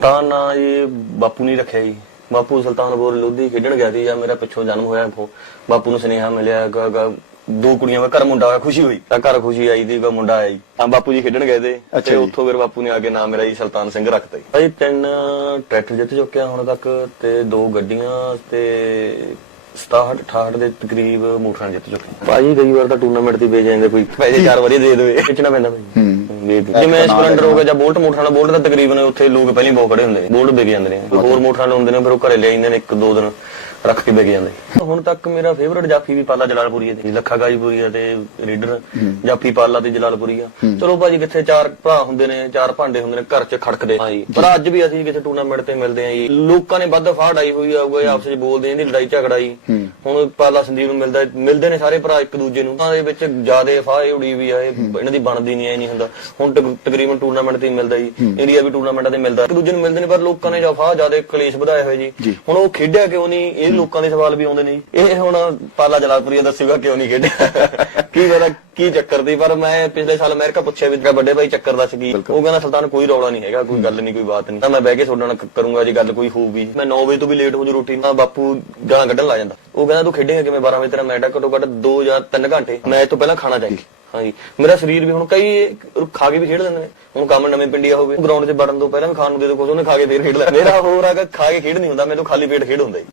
ਤਾਂ ਨਾ ਇਹ ਬਾਪੂ ਨਹੀਂ ਰੱਖਿਆ ਜੀ। ਬਾਪੂ ਸੁਲਤਾਨਪੁਰ ਲੋਧੀ ਖੇਡਣ ਗਿਆ ਸੀ ਜਾਂ ਮੇਰਾ ਪਿੱਛੋਂ ਜਨਮ ਹੋਇਆ ਇੱਥੋਂ। ਬਾਪੂ ਨੂੰ ਸੁਨੇਹਾ ਮਿਲਿਆ ਗਾ- ਗਾ- ਦੋ ਕੁੜੀਆਂ ਦਾ ਘਰ ਮੁੰਡਾ ਹੋਇਆ ਖੁਸ਼ੀ ਹੋਈ। ਤਾਂ ਘਰ ਖੁਸ਼ੀ ਆਈ ਦੀ ਗਾ ਮੁੰਡਾ ਆਇਆ ਜੀ। ਤਾਂ ਬਾਪੂ ਜੀ ਖੇਡਣ ਗਏ ਤੇ। ਅੱਛਾ ਤੇ ਜੀ। ਉੱਥੋਂ ਫਿਰ ਬਾਪੂ ਨੇ ਆ ਕੇ ਨਾਮ ਮੇਰਾ ਜੀ ਸੁਲਤਾਨ ਸਿੰਘ ਰੱਖਤਾ ਜੀ। ਭਾਈ ਤਿੰਨ ਟਰੈਕਟਰ ਜਿੱਤ ਚੁੱਕਿਆ ਹੁਣ ਤੱਕ ਤੇ ਦੋ ਗੱਡੀਆਂ ਤੇ 67 68 ਦੇ ਤਕਰੀਬ ਮੋਟਰਾਂ ਜਿੱਤ ਚੁੱਕੇ ਭਾਜੀ ਕਈ ਵਾਰ ਤਾਂ ਟੂਰਨਾਮੈਂਟ ਤੇ ਵੇਚ ਜਾਂਦੇ ਕੋਈ ਪੈਸੇ ਚਾਰ ਵਾਰੀ ਦੇ ਦੇਵੇ। ਵੇਚਣਾ ਪੈਂਦਾ ਭਾਈ। ਜਿਵੇਂ ਸਪਲੈਂਡਰ ਹੋ ਗਿਆ ਜਾਂ ਬੋਲਟ ਮੋਟਰਾਂ ਦਾ ਬੋਲਟ ਤਾਂ ਤਕਰੀਬਨ ਉੱਥੇ ਲੋਕ ਪਹਿਲਾਂ ਹੀ ਬਹੁਤ ਖੜੇ ਹੁੰਦੇ ਨੇ ਬੋਲਟ ਵਿਕ ਜਾਂਦੇ ਨੇ। ਹੋਰ ਮੋਟਰਾਂ ਦੇ ਹੁੰਦੇ ਨੇ ਫਿਰ ਉਹ ਘਰੇ ਲੈ ਜਾਂਦੇ ਨੇ ਇੱਕ ਦੋ ਦਿਨ ਰੱਖ ਕੇ ਵਿਕ ਜਾਂਦੇ। ਹੁਣ ਤੱਕ ਮੇਰਾ ਫੇਵਰਟ ਜਾਫੀ ਵੀ ਪਾਲਾ ਜਲਾਲਪੁਰੀ ਤੇ ਲੱਖਾ ਗਾਜਪੁਰੀ ਤੇ ਰੀਡਰ ਜਾਫੀ ਪਾਲਾ ਤੇ ਜਲਾਲਪੁਰੀ ਆ। ਚਲੋ ਭਾਜੀ ਕਿੱਥੇ ਚਾਰ ਭਰਾ ਹੁੰਦੇ ਨੇ ਚਾਰ ਭਾਂਡੇ ਹੁੰਦੇ ਨੇ ਘਰ 'ਚ ਖੜਕਦੇ। ਪਰ ਅੱਜ ਵੀ ਅਸੀਂ ਕਿਸੇ ਟੂਰਨਾਮੈਂਟ ਤੇ ਮਿਲਦੇ ਆਂ ਜੀ। ਲੋਕਾਂ ਨੇ ਵੱਧ ਫਾੜ ਆਈ ਹੋਈ ਆਊਗਾ ਆਪਸ ਵਿੱਚ ਬੋਲਦੇ ਆਂ ਦੀ ਲੜਾਈ ਝਗੜਾ ਜੀ। ਹੁਣ ਪਾਲਾ ਸੰਦੀਪ ਨੂੰ ਮਿਲਦਾ ਮਿਲਦੇ ਨੇ ਸਾਰੇ ਭਰਾ ਇੱਕ ਦੂਜੇ ਨੂੰ। ਉਹਨਾਂ ਦੇ ਵਿੱਚ ਜਿਆਦੇ ਫਾਹ ਉੜੀ ਵੀ ਆ ਇਹ ਇਹਨਾਂ ਦੀ ਬਣਦੀ ਨਹੀਂ ਐ ਨਹੀਂ ਹੁੰਦਾ। ਹੁਣ ਤਕ- ਤਕਰੀਬਨ ਟੂਰਨਾਮੈਂਟ ਤੇ ਹੀ ਮਿਲਦਾ ਜੀ ਇੰਡੀਆ ਵੀ ਟੂਰਨਾਮੈਂਟਾਂ ਤੇ ਮਿਲਦਾ। ਇੱਕ ਦੂਜੇ ਨੂੰ ਮਿਲਦੇ ਨੇ ਪਰ ਲੋਕਾਂ ਨੇ ਜਾਂ ਫਾਹ ਜਿਆਦੇ ਕਲੇਸ਼ ਵਧਾਏ ਹੋਏ ਜੀ। ਹੁਣ ਉਹ ਖੇਡਿਆ ਕਿਉਂ ਨਹੀਂ? ਇਹ ਲੋਕਾਂ ਦੇ ਸਵਾਲ ਵੀ ਆਉਂਦੇ ਨੇ ਇਹ ਹੁਣ ਪਾਲਾ ਜਲਾਲਪੁਰੀਆ ਦੱਸੂਗਾ ਕਿਉਂ ਨਹੀਂ ਖੇਡਿਆ। ਕੀ ਪਤਾ ਕੀ ਚੱਕਰ ਦੀ ਪਰ ਮੈਂ ਪਿਛਲੇ ਸਾਲ ਅਮਰੀਕਾ ਪੁੱਛਿਆ ਵੀ ਤੇਰਾ ਵੱਡੇ ਭਾਈ ਚੱਕਰ ਦੱਸ ਕੀ। ਉਹ ਕਹਿੰਦਾ ਸੁਲਤਾਨ ਕੋਈ ਰੌਲਾ ਨਹੀਂ ਹੈਗਾ ਕੋਈ ਗੱਲ ਨਹੀਂ ਕੋਈ ਬਾਤ ਨਹੀਂ। ਤਾਂ ਮੈਂ ਬਹਿ ਕੇ ਤੁਹਾਡੇ ਨਾਲ ਕਰੂੰਗਾ ਜੇ ਗੱਲ ਕੋਈ ਹੋਊਗੀ। ਮੈਂ 9 ਵਜੇ ਤੋਂ ਵੀ ਲੇਟ ਹੋ ਜੂ ਰੋਟੀ ਮੈਂ ਬਾਪੂ ਗਾਲਾਂ ਕੱਢਣ ਲਾ ਜਾਂਦਾ। ਉਹ ਕਹਿੰਦਾ ਤੂੰ ਖੇਡੇਂਗਾ ਕਿਵੇਂ? 12 ਵਜੇ ਤੇਰਾ ਮੈਚ ਆ ਘੱਟੋ ਘੱਟ 2 ਜਾਂ 3 ਘੰਟੇ। ਮੈਚ ਤੋਂ ਪਹਿਲਾਂ ਖਾਣਾ ਚਾਹੀਦਾ। ਹਾਂਜੀ। ਮੇਰਾ ਸਰੀਰ ਵੀ ਹੁਣ ਕਈ ਖਾ ਕੇ ਵੀ ਖੇਡ ਲੈਂਦੇ ਨੇ। ਹੁਣ ਕੰਮ ਨਵੇਂ ਪਿੰਡੀਆ ਹੋਵੇ ਗਰਾਊਂਡ 'ਚ ਵੜਨ ਤੋਂ ਪਹਿਲਾਂ ਵੀ ਖਾਣ ਨੂੰ ਦੇ ਦੋ ਕੁਝ ਉਹਨੇ ਖਾ ਕੇ ਫੇਰ ਖੇਡ ਲੈ ਮੇਰਾ ਹੋਰ ਹੈਗਾ ਖਾ ਕੇ ਖੇਡ ਨਹੀਂ ਹੁੰਦਾ ਮੈਨੂੰ ਖਾਲੀ ਪੇਟ ਖੇਡ ਹੁੰਦਾ ਜੀ।